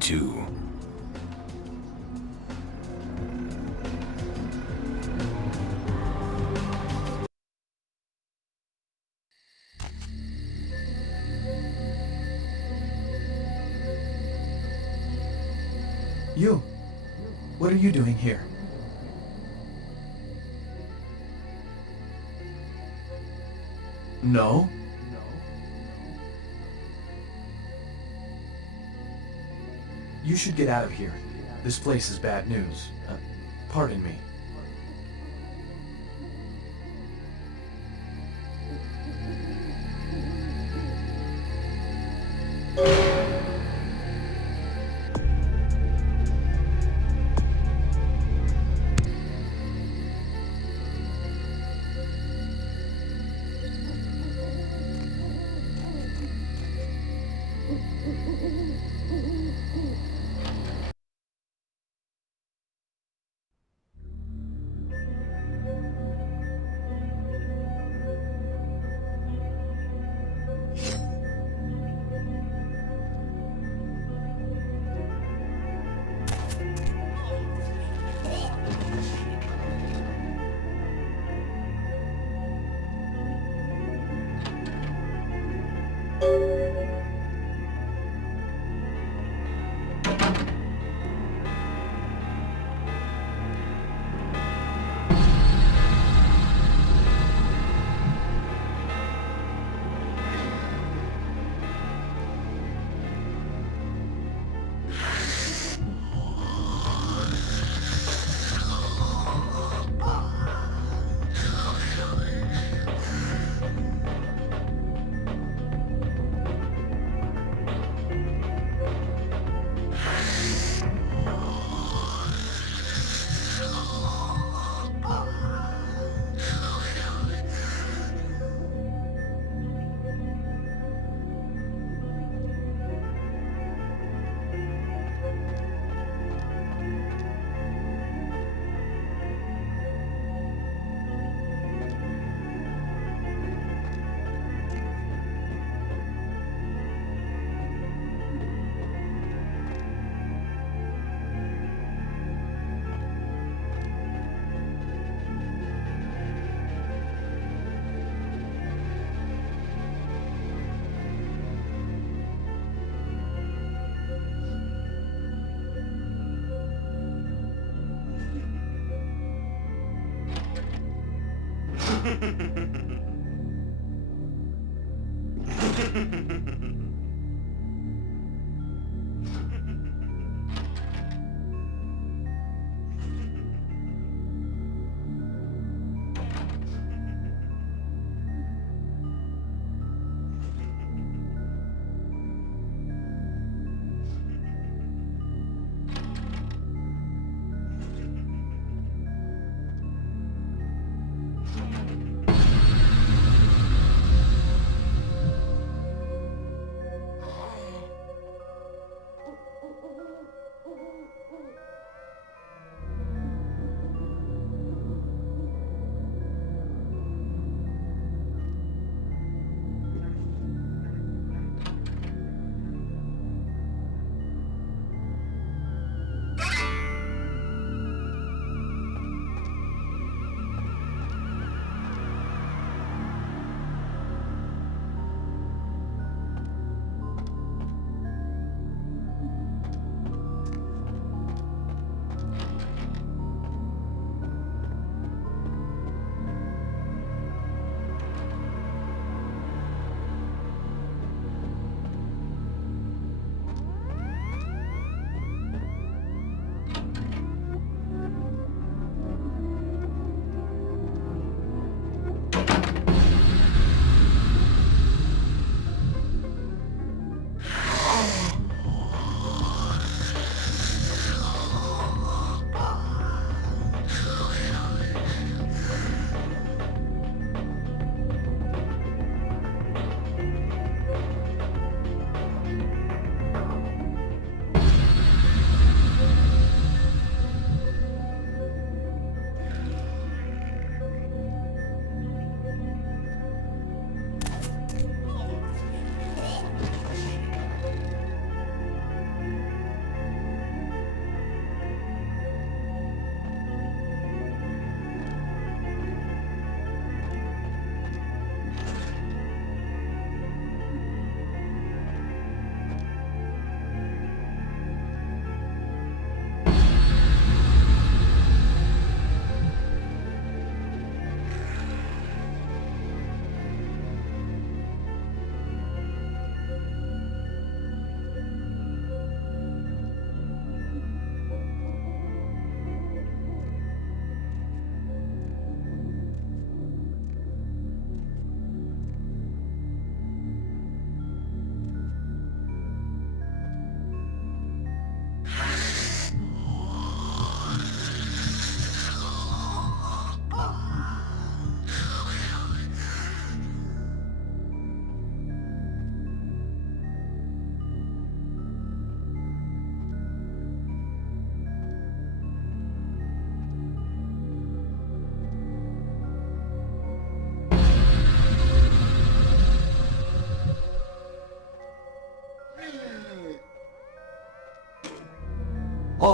too. You! What are you doing here? No? You should get out of here. This place is bad news. Pardon me.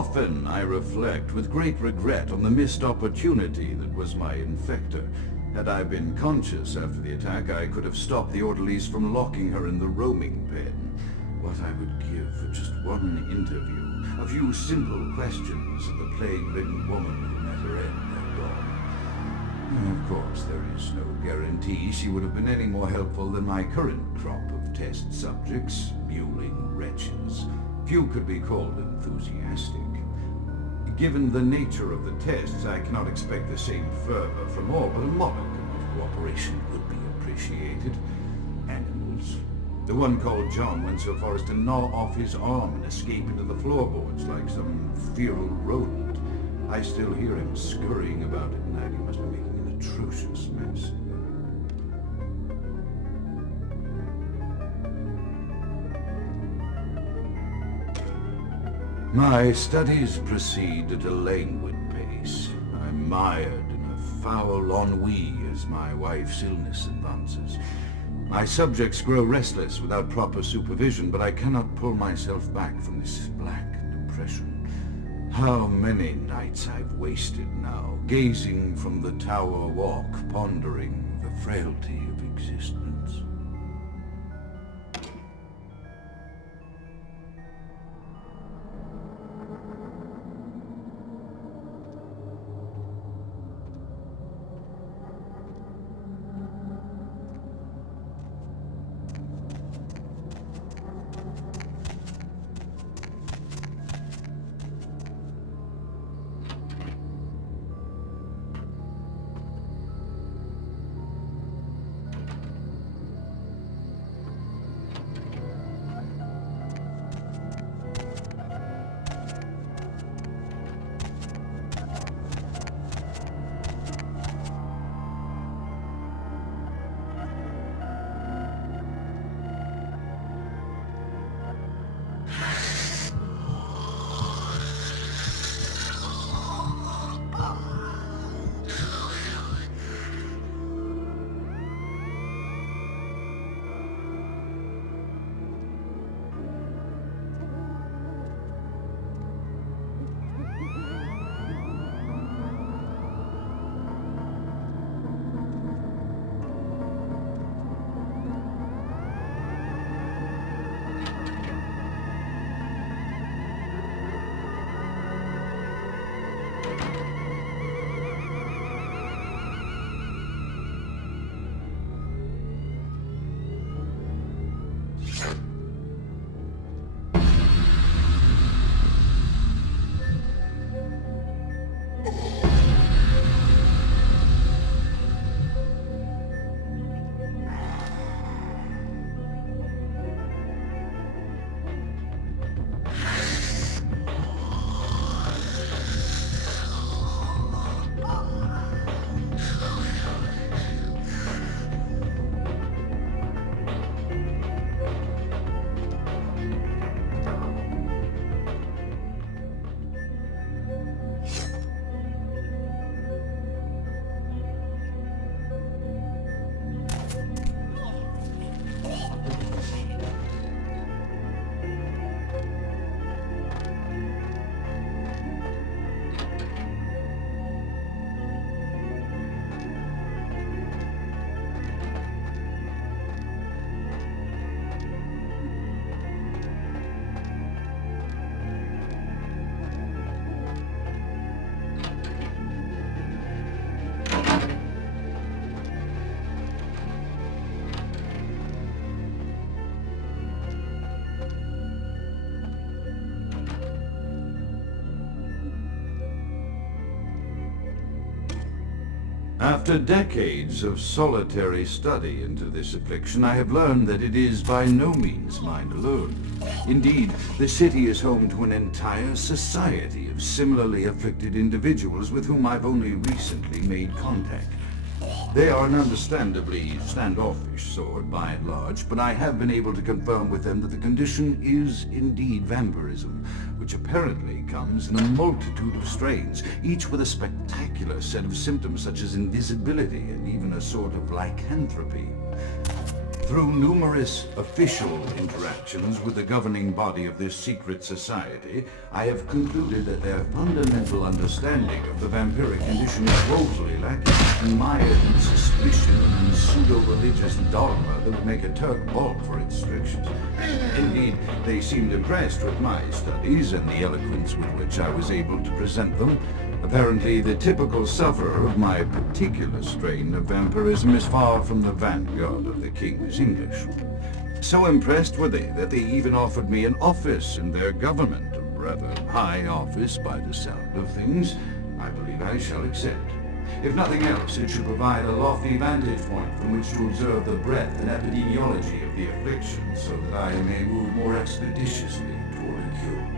Often I reflect with great regret on the missed opportunity that was my infector. Had I been conscious after the attack, I could have stopped the orderlies from locking her in the roaming pen. What I would give for just one interview, a few simple questions of the plague-ridden woman who met her end at dawn. Of course, there is no guarantee she would have been any more helpful than my current crop of test subjects, mewling wretches. Few could be called enthusiastic. Given the nature of the tests, I cannot expect the same fervor from all, but a modicum of cooperation would be appreciated. Animals. The one called John went so far as to gnaw off his arm and escape into the floorboards like some feral rodent. I still hear him scurrying about at night. He must be making an atrocious mess. My studies proceed at a languid pace. I'm mired in a foul ennui as my wife's illness advances. My subjects grow restless without proper supervision, but I cannot pull myself back from this black depression. How many nights I've wasted now, gazing from the tower walk, pondering the frailty of existence. After decades of solitary study into this affliction, I have learned that it is by no means mine alone. Indeed, the city is home to an entire society of similarly afflicted individuals with whom I've only recently made contact. They are an understandably standoffish sort by and large, but I have been able to confirm with them that the condition is indeed vampirism, which apparently comes in a multitude of strains, each with a spectacular set of symptoms such as invisibility and even a sort of lycanthropy. Through numerous official interactions with the governing body of this secret society, I have concluded that their fundamental understanding of the vampiric condition is woefully lacking, and mired in suspicion and pseudo-religious dogma that would make a Turk balk for its strictures. Indeed, they seemed impressed with my studies and the eloquence with which I was able to present them. Apparently, the typical sufferer of my particular strain of vampirism is far from the vanguard of the King's English. So impressed were they that they even offered me an office in their government, a rather high office by the sound of things. I believe I shall accept. If nothing else, it should provide a lofty vantage point from which to observe the breadth and epidemiology of the affliction, so that I may move more expeditiously toward a cure.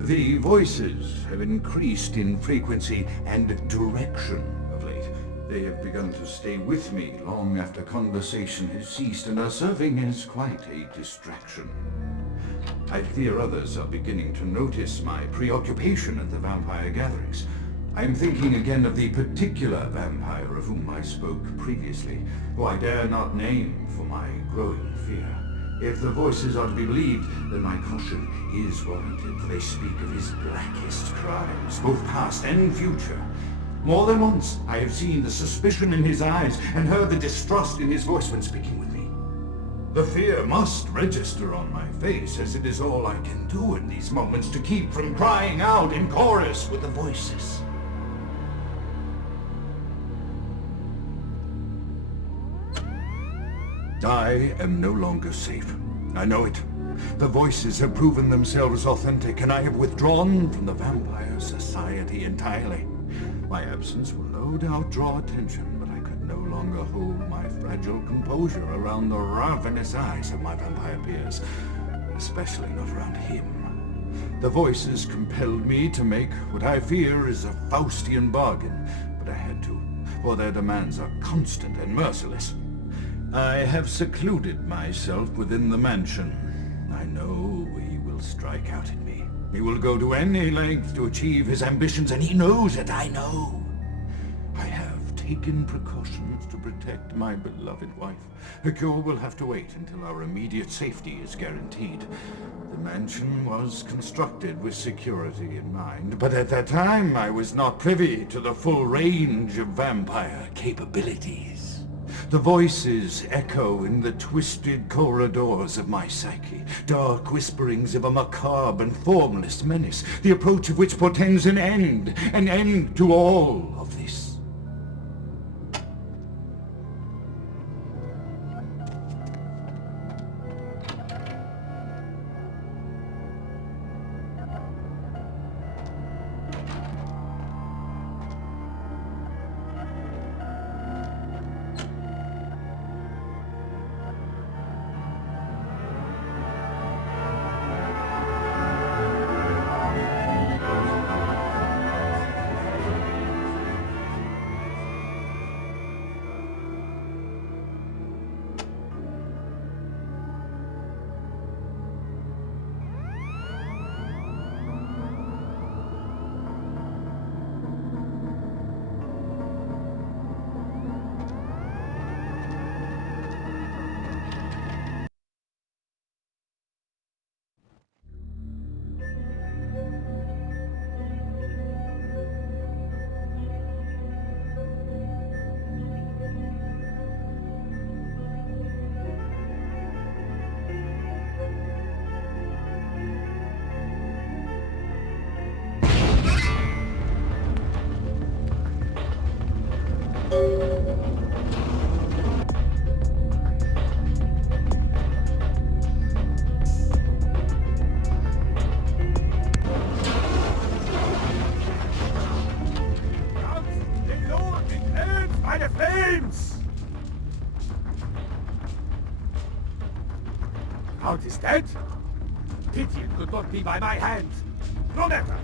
The voices have increased in frequency and direction of late. They have begun to stay with me long after conversation has ceased and are serving as quite a distraction. I fear others are beginning to notice my preoccupation at the vampire gatherings. I am thinking again of the particular vampire of whom I spoke previously, who I dare not name for my growing fear. If the voices are to be believed, then my caution is warranted, for they speak of his blackest crimes, both past and future. More than once, I have seen the suspicion in his eyes and heard the distrust in his voice when speaking with me. The fear must register on my face, as it is all I can do in these moments to keep from crying out in chorus with the voices. I am no longer safe. I know it. The voices have proven themselves authentic, and I have withdrawn from the Vampire Society entirely. My absence will no doubt draw attention, but I could no longer hold my fragile composure around the ravenous eyes of my vampire peers, especially not around him. The voices compelled me to make what I fear is a Faustian bargain, but I had to, for their demands are constant and merciless. I have secluded myself within the mansion. I know he will strike out at me. He will go to any length to achieve his ambitions, and he knows it, I know. I have taken precautions to protect my beloved wife. Her cure will have to wait until our immediate safety is guaranteed. The mansion was constructed with security in mind, but at that time I was not privy to the full range of vampire capabilities. The voices echo in the twisted corridors of my psyche, dark whisperings of a macabre and formless menace, the approach of which portends an end to all of this. Count is dead? Pity it could not be by my hand. No matter.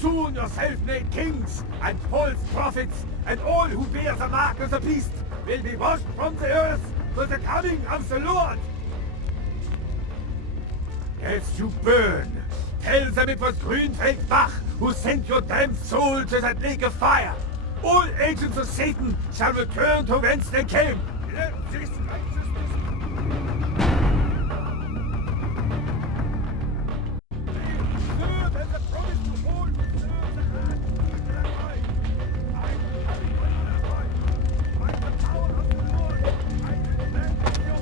Soon your self-made kings and false prophets and all who bear the mark of the beast will be washed from the earth for the coming of the Lord. As you burn, tell them it was Grünfeld Bach who sent your damned soul to that lake of fire. All agents of Satan shall return to whence they came. Let this righteousness... Serve as a promise to all who serve the hand of the light. I will carry one light. By the power of the Lord, I will stand your...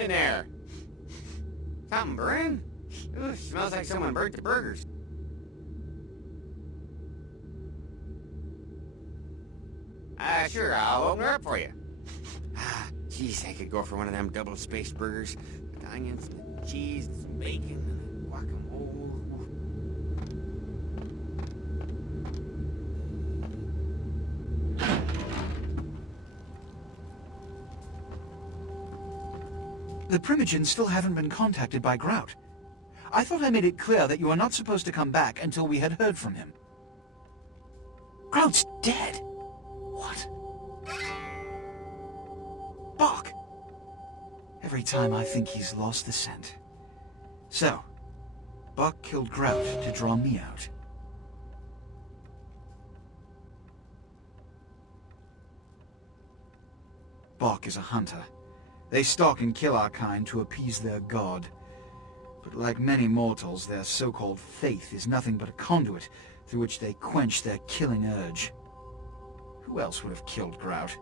in there? Something burning? Ooh, smells like someone burnt the burgers. Sure, I'll open her up for you. Jeez, I could go for one of them double-spaced burgers with onions and cheese and some bacon and guacamole. The Primogens still haven't been contacted by Grout. I thought I made it clear that you are not supposed to come back until we had heard from him. Grout's dead? What? Bach! Every time I think he's lost the scent. So, Bach killed Grout to draw me out. Bach is a hunter. They stalk and kill our kind to appease their god. But like many mortals, their so-called faith is nothing but a conduit through which they quench their killing urge. Who else would have killed Grout?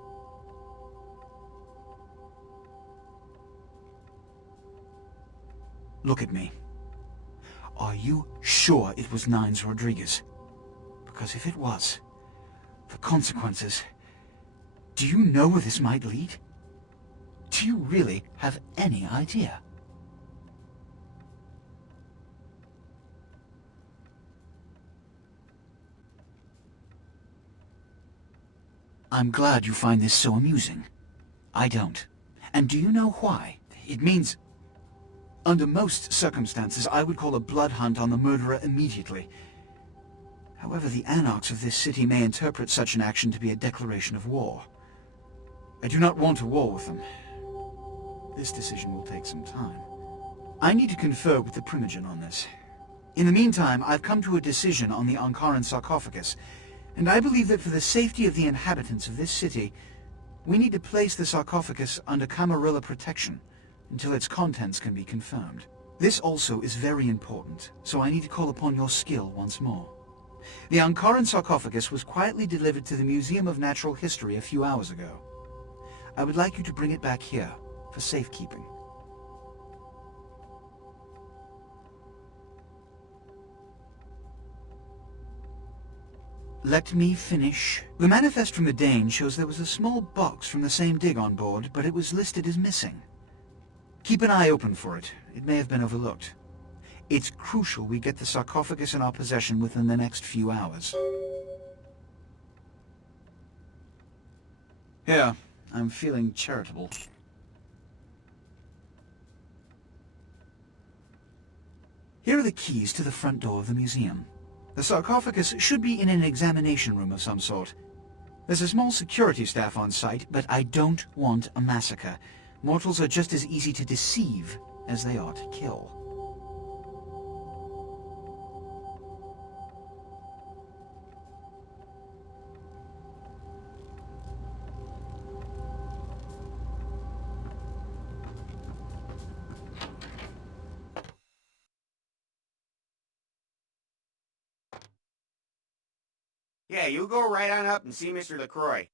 Look at me. Are you sure it was Nines Rodriguez? Because if it was, the consequences... Do you know where this might lead? Do you really have any idea? I'm glad you find this so amusing. I don't. And do you know why? It means... Under most circumstances, I would call a blood hunt on the murderer immediately. However, the anarchs of this city may interpret such an action to be a declaration of war. I do not want a war with them. This decision will take some time. I need to confer with the Primogen on this. In the meantime, I've come to a decision on the Ankaran sarcophagus, and I believe that for the safety of the inhabitants of this city, we need to place the sarcophagus under Camarilla protection until its contents can be confirmed. This also is very important, so I need to call upon your skill once more. The Ankaran sarcophagus was quietly delivered to the Museum of Natural History a few hours ago. I would like you to bring it back here for safekeeping. Let me finish. The manifest from the Dane shows there was a small box from the same dig on board, but it was listed as missing. Keep an eye open for it. It may have been overlooked. It's crucial we get the sarcophagus in our possession within the next few hours. Here, I'm feeling charitable. Here are the keys to the front door of the museum. The sarcophagus should be in an examination room of some sort. There's a small security staff on site, but I don't want a massacre. Mortals are just as easy to deceive as they are to kill. Yeah, you go right on up and see Mr. LaCroix.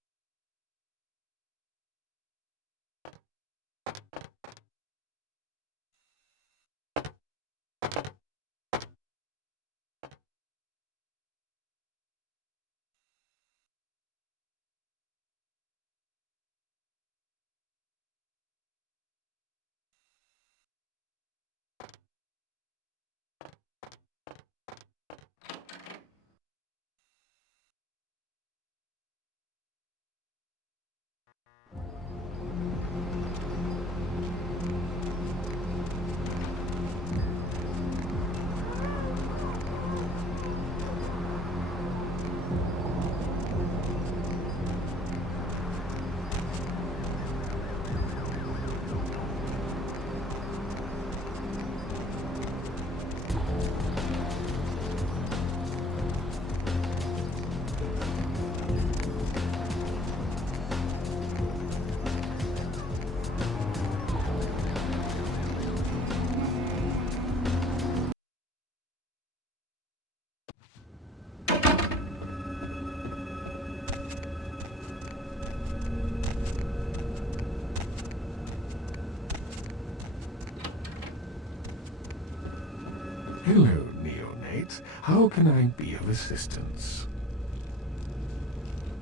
Hello, neonate. How can I be of assistance?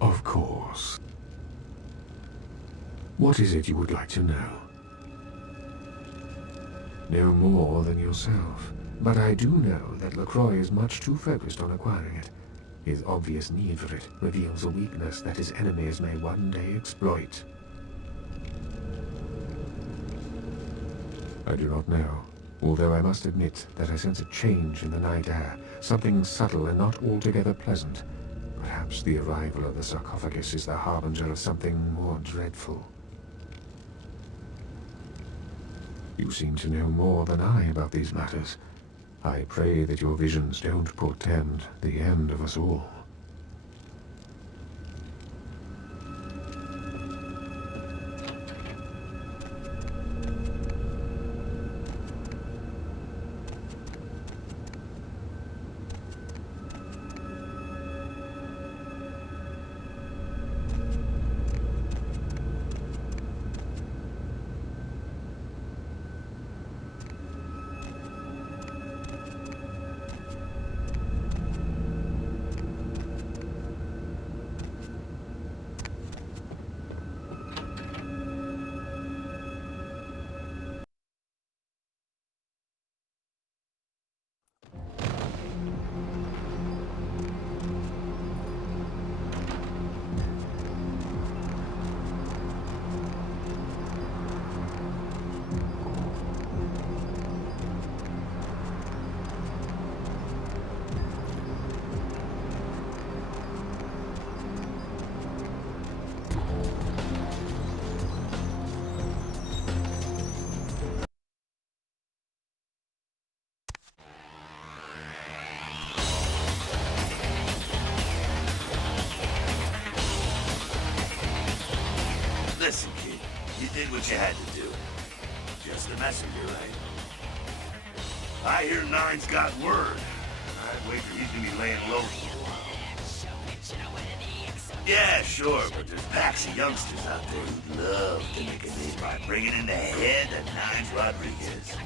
Of course. What is it you would like to know? No more than yourself, but I do know that LaCroix is much too focused on acquiring it. His obvious need for it reveals a weakness that his enemies may one day exploit. I do not know, although I must admit that I sense a change in the night air, something subtle and not altogether pleasant. Perhaps the arrival of the sarcophagus is the harbinger of something more dreadful. You seem to know more than I about these matters. I pray that your visions don't portend the end of us all. Listen, kid, you did what you had to do. Just the messenger, right? I hear Nine's got word. I'd wager he's gonna be laying low for a while. Yeah, sure, but there's packs of youngsters out there who'd love to make a name by bringing in the head of Nines Rodriguez.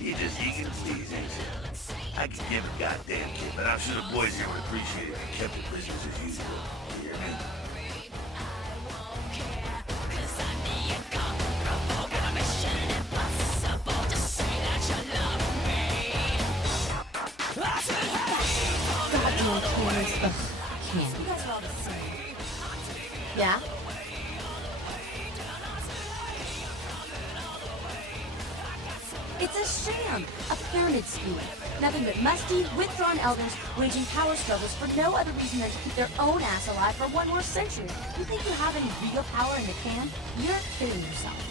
You just eager to please, ain't you? I could give a goddamn kid, but I'm sure the boys here would appreciate it if you kept it business as usual. You hear me? Yeah? It's a sham! A pyramid scheme. Nothing but musty, withdrawn elders waging power struggles for no other reason than to keep their own ass alive for one more century. You think you have any real power in the can? You're kidding yourself.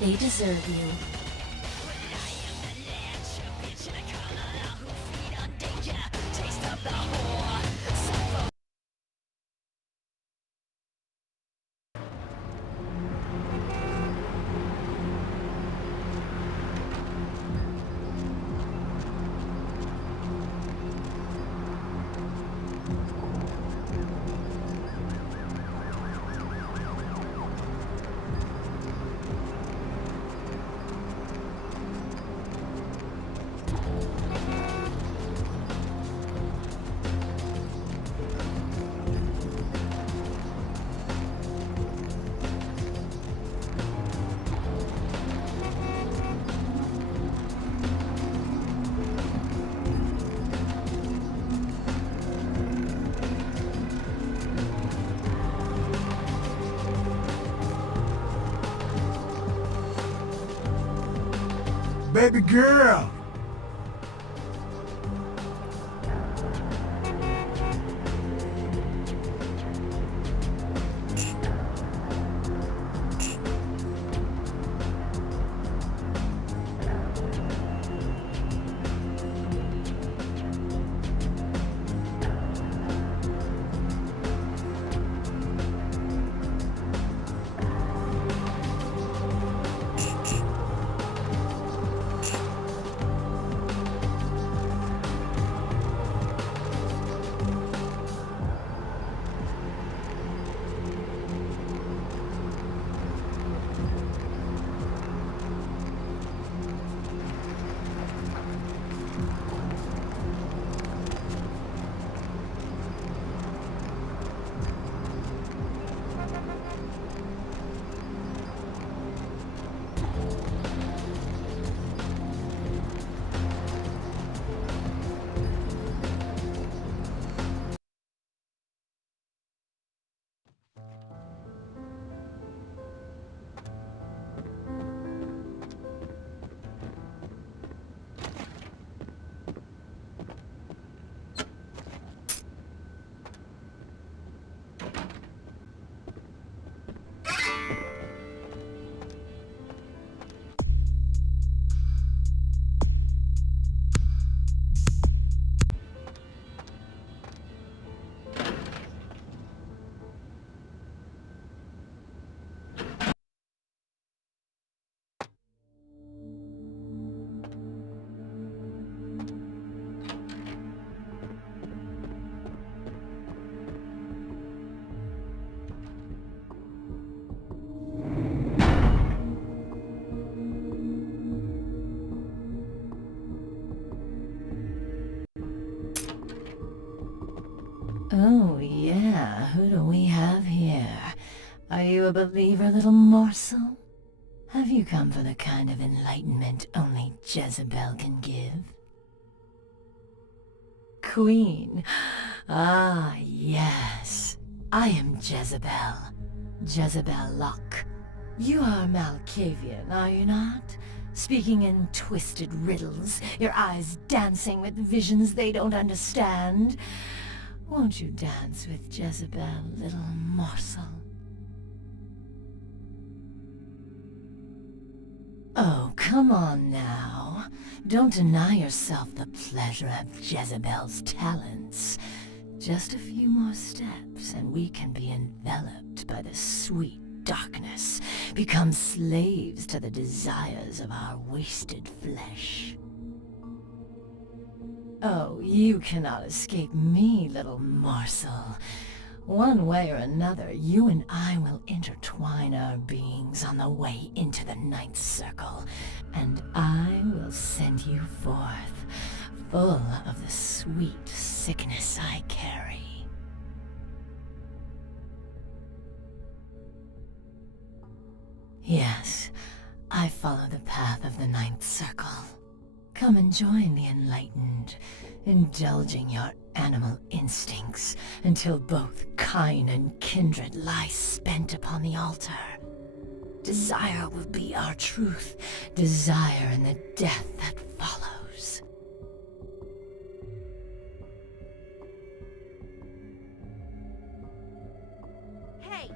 They deserve you. Baby girl! Oh, yeah, who do we have here? Are you a believer, little morsel? Have you come for the kind of enlightenment only Jezebel can give? Queen. Ah, yes. I am Jezebel. Jezebel Locke. You are Malkavian, are you not? Speaking in twisted riddles, your eyes dancing with visions they don't understand. Won't you dance with Jezebel, little morsel? Oh, come on now. Don't deny yourself the pleasure of Jezebel's talents. Just a few more steps and we can be enveloped by the sweet darkness, become slaves to the desires of our wasted flesh. Oh, you cannot escape me, little morsel. One way or another, you and I will intertwine our beings on the way into the ninth circle, and I will send you forth, full of the sweet sickness I carry. Yes, I follow the path of the ninth circle. Come and join the enlightened, indulging your animal instincts until both kind and kindred lie spent upon the altar. Desire will be our truth, desire and the death that follows. Hey!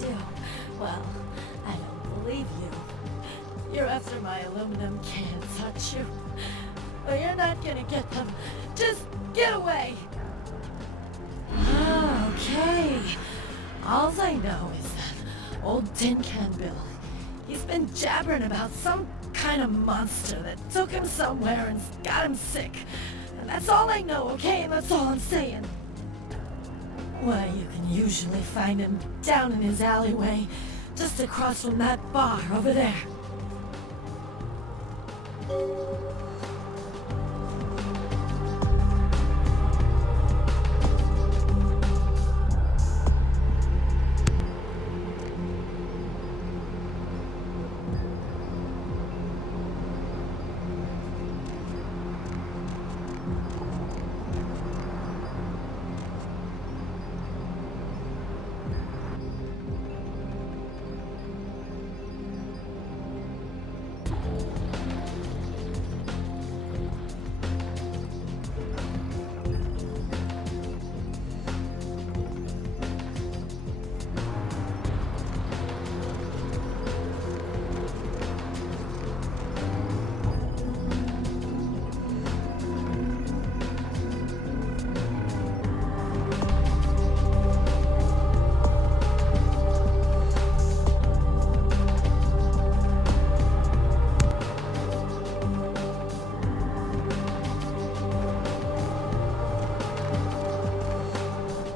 do? Well, I don't believe you. You're after my aluminum cans, aren't you? Well, you're not gonna get them. Just get away! Okay. Alls I know is that old Tin Can Bill, he's been jabbering about some kind of monster that took him somewhere and got him sick. And that's all I know, okay? And that's all I'm saying. Why, you can usually find him down in his alleyway, just across from that bar over there.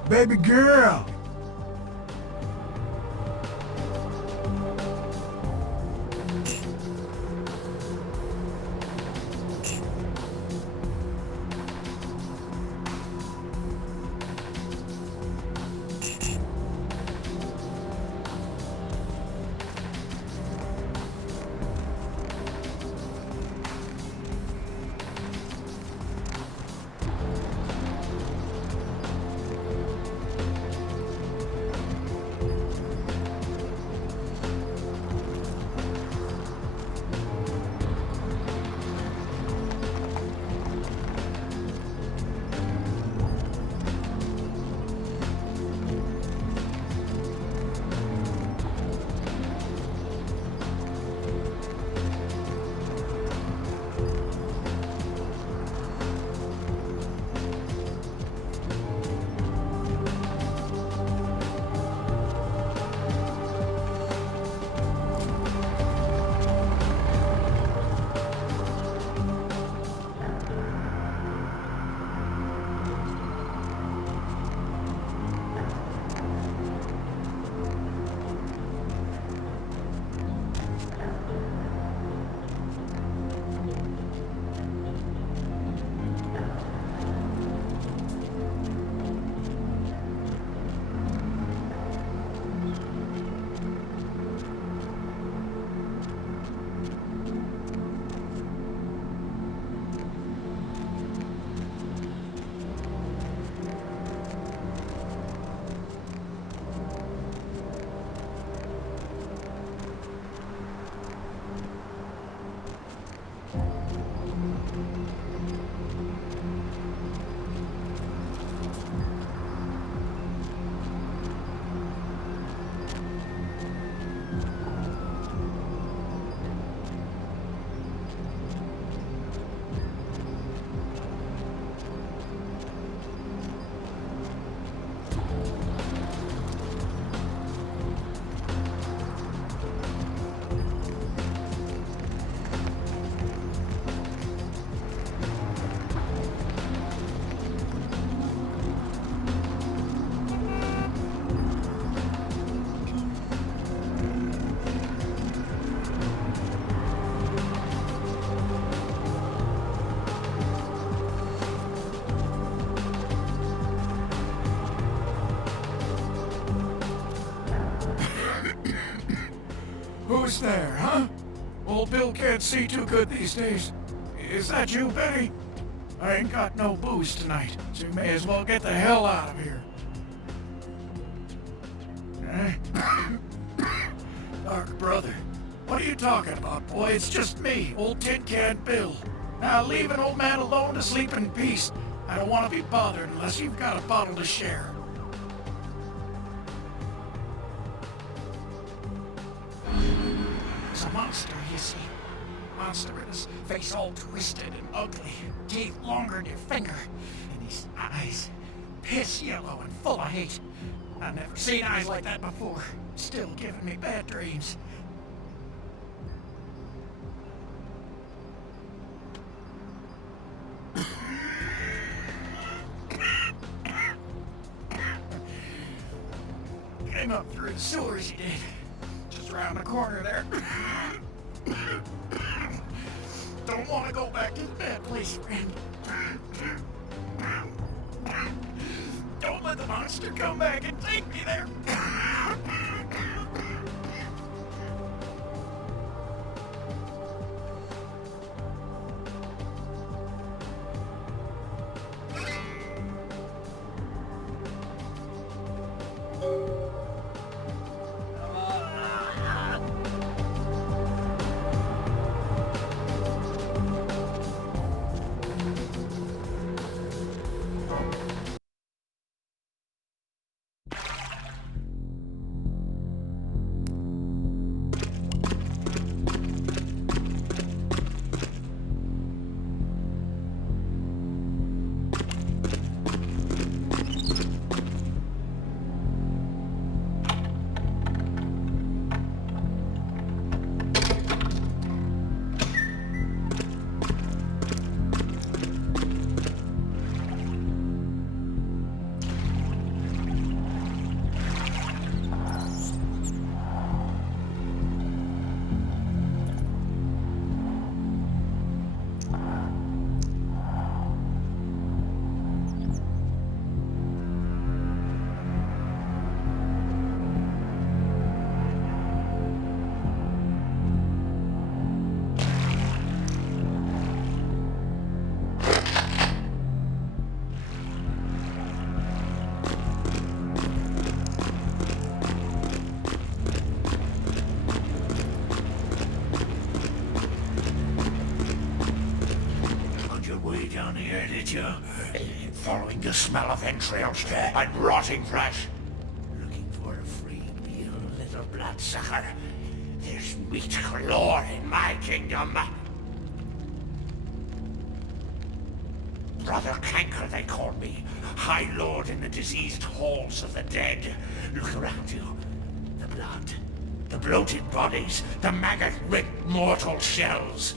Baby girl! Who's there, huh? Old Bill can't see too good these days. Is that you, Betty? I ain't got no booze tonight, so you may as well get the hell out of here. Dark brother, what are you talking about, boy? It's just me, old Tin Can Bill. Now leave an old man alone to sleep in peace. I don't want to be bothered unless you've got a bottle to share. was a monster, you see. Monster with his face all twisted and ugly, teeth longer than your finger, and his eyes piss yellow and full of hate. I've never seen eyes like that before. Still giving me bad dreams. Came up through the sewers, he did. Just around the corner there. Don't want to go back to the bad place, friend. Don't let the monster come back and take me there. Following the smell of entrails and rotting flesh. Looking for a free meal, little bloodsucker. There's meat galore in my kingdom. Brother Canker, they call me. High Lord in the diseased halls of the dead. Look around you. The blood. The bloated bodies. The maggot-ripped mortal shells.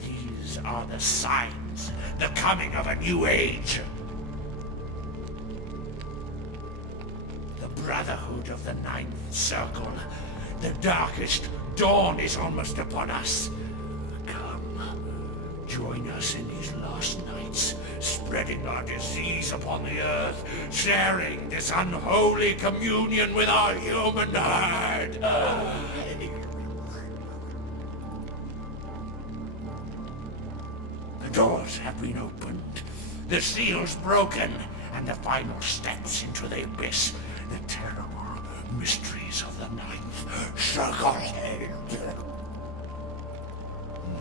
These are the signs. The coming of a new age. The Brotherhood of the Ninth Circle. The darkest dawn is almost upon us. Come, join us in these last nights, spreading our disease upon the earth, sharing this unholy communion with our human herd. The doors have been opened, the seals broken, and the final steps into the abyss, the terrible mysteries of the Ninth Circle.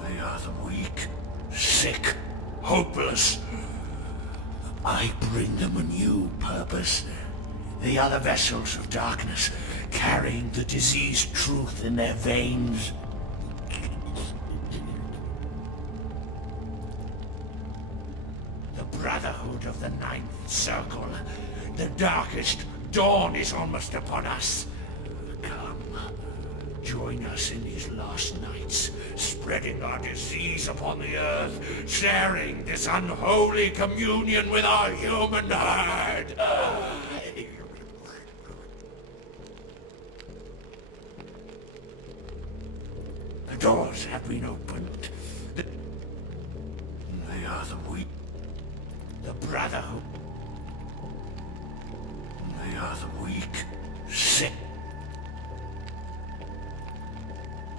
They are the weak, sick, hopeless. I bring them a new purpose. They are the vessels of darkness, carrying the diseased truth in their veins. The Brotherhood of the Ninth Circle. The darkest dawn is almost upon us. Come, join us in these last nights, spreading our disease upon the earth, sharing this unholy communion with our human herd. The doors have been opened. They are the weak. The Brotherhood. They are the weak, sick.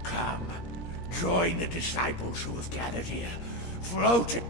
Come, join the disciples who have gathered here. Floating.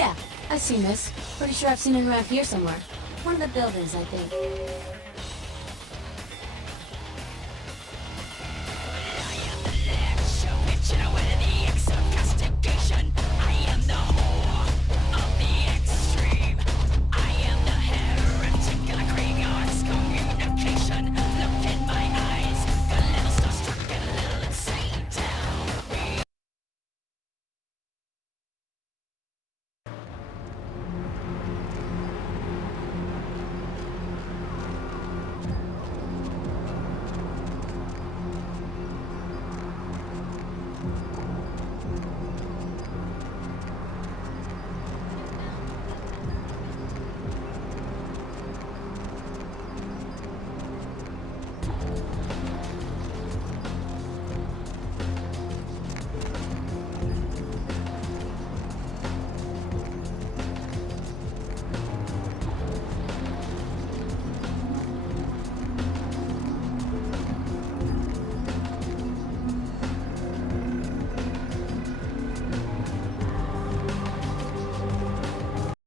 Yeah, I've seen this. Pretty sure I've seen it around here somewhere. One of the buildings, I think.